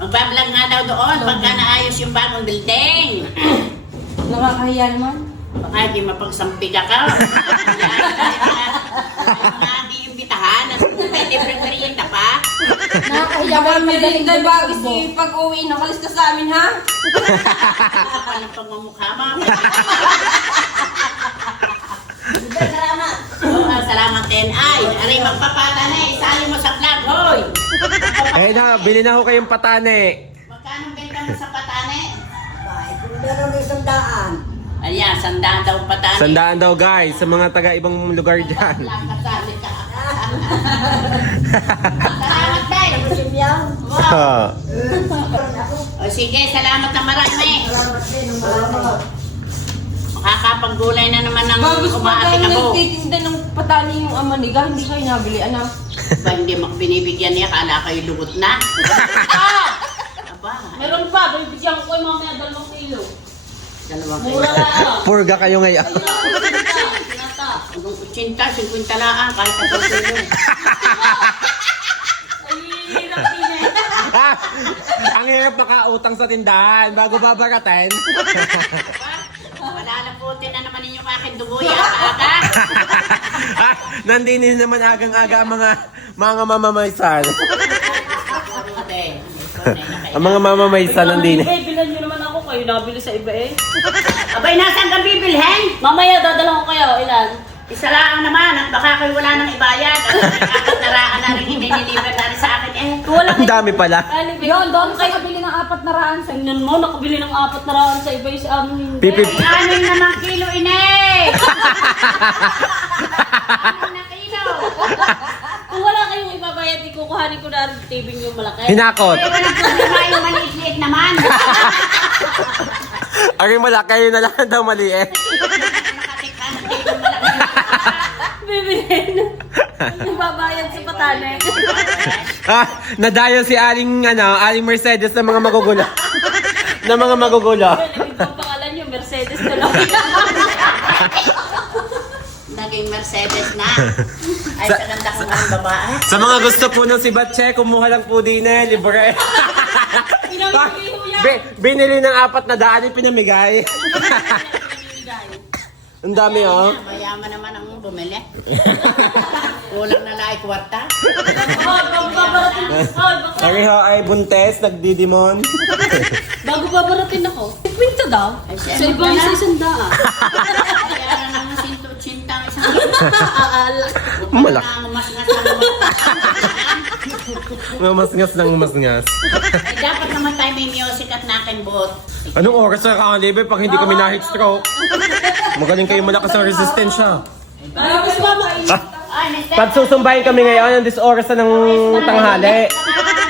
Magbablog nga daw doon pagka naayos yung bagong building. Nakakahiya naman. Baka di mapagsampiga ka. Mga iimbitahan at may libreng merienda pa. Nakakahiya Baka naman. merienda bago si pag-uwi, nakalis ka sa amin, ha? Kapal ang pagmamukha mo. Salamat. Salamat din. Ay, aray magpapata na eh. Isali mo sa vlog, hoy. Eh na, bili na ho kayong patane. Magkano benta mo sa patane? Meron ng 100. Ayan, 100 daw patane. 100 daw guys, sa mga taga ibang lugar dyan. Kasali ka. Salamat, Day. Simyaw. Wow. O sige, salamat na marami. Salamat din. Salamat. Makakapaggulay na naman ng Bagus pa umaating kayo ako. nagtitinda ng patani yung ama ni Ga, hindi kayo nabili, anak. Ba, hindi binibigyan niya, kala kayo lugot na. Aba, Meron pa, bibigyan ko yung mamaya 2 kilo. dalawang Mura lang. Purga kayo ngayon. Sinata. Hanggang 80, 50 laan, kahit ako sa'yo. Ay, hirap din eh. Ang hirap makautang sa tindahan bago babaratin. Wala na po na naman ninyo aking dugo yan, aga. Nandini naman agang-aga ang mga mamamaysan. Ang mga mamamaysan nandini. Ay, bilan nyo naman ako. Kayo nabili sa iba eh. Abay, nasaan ka bibilhin? Mamaya dadala ko kayo. Ilan? Isa lang naman, at baka kayo wala nang ibayad. At naraan na rin i-deliver na rin sa akin. Eh, Wala Ang dami pala. Yun, doon kayo kabili ng 400 sa inyo mo. Nakabili ng 400 sa iba yung sa amin. Hindi. Pipip. ano yung naman kilo, ine? Ano na kilo? Kung wala kayong ibabayad, ikukuhanin ko na rin TV yung malaki. Hinakot. Eh, walang problema yung maliit-liit naman. Ari malaki, kayo na lang daw maliit. Nakatik ka ng kilo malaki. Bibilhin. Ibabayad sa patane. Nadayo si Aling Mercedes ng mga magugulo. ng mga magugulo. Ibang pangalan nyo, Mercedes na lang. Naging Mercedes na. Ay, sa ganda ko ng babae. Sa mga gusto po ng si Batche, kumuha lang po din eh, libre. Pinamigay ho yan. Binili ng 400 pinamigay. Ang dami oh. Mayaman naman ang bumili. Kulang na lang ay kwarta. Bago babaratin ako. Ari ho ay buntes, nagdidimon. Bago babaratin ako. Kwento daw. Ay, Sa ibang isa 100. Kaya naman 180 ang isang Malak. mas nga sa Masngas ng masngas. Eh, dapat naman tayo may music at nakin bot. Anong oras na kakalibre pag hindi kami na-heat stroke? Magaling kayo malakas ang resistensya. Ay, gusto mo mainit. Ay, Mr. Pag susumbahin kami ngayon, this oras na ng tanghali.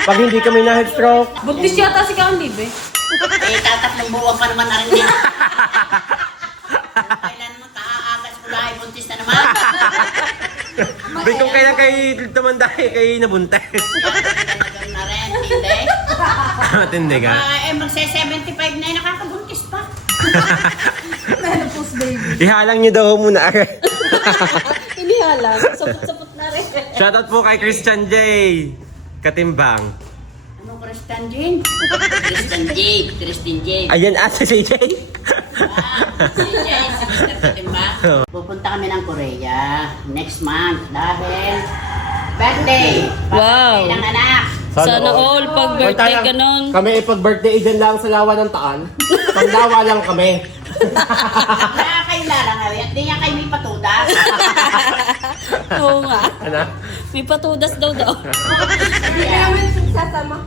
Pag hindi kami na-heat stroke, Buntis yata si Candy, be. Eh, tatatlong buwan pa naman na rin din. Kailan naman kaaagas ko lahi, buntis na naman. Bay, kung kailan kayo tumandahin, kayo nabuntes. Talagang na rin, hindi. Matindi ka. Eh, magse-75 na yun, nakakabuntis pa. Menopause baby. Ihalang niyo daw muna. Inihalang. Sapot-sapot na rin. Shoutout po kay Christian J. Katimbang. Ano, Christian Jane? Christian Jane. Ayan si CJ. Si Mr. Katimba. Pupunta kami ng Korea next month dahil birthday. Wow. Birthday ng anak. Sana all pag birthday ganon. Kami ipag-birthday dyan lang sa lawa ng taan. Panglawa lang kami. Nakakailala nga yan. Hindi niya kayo may patudas. Oo nga. Ano? May patudas daw. Hindi namin sasama.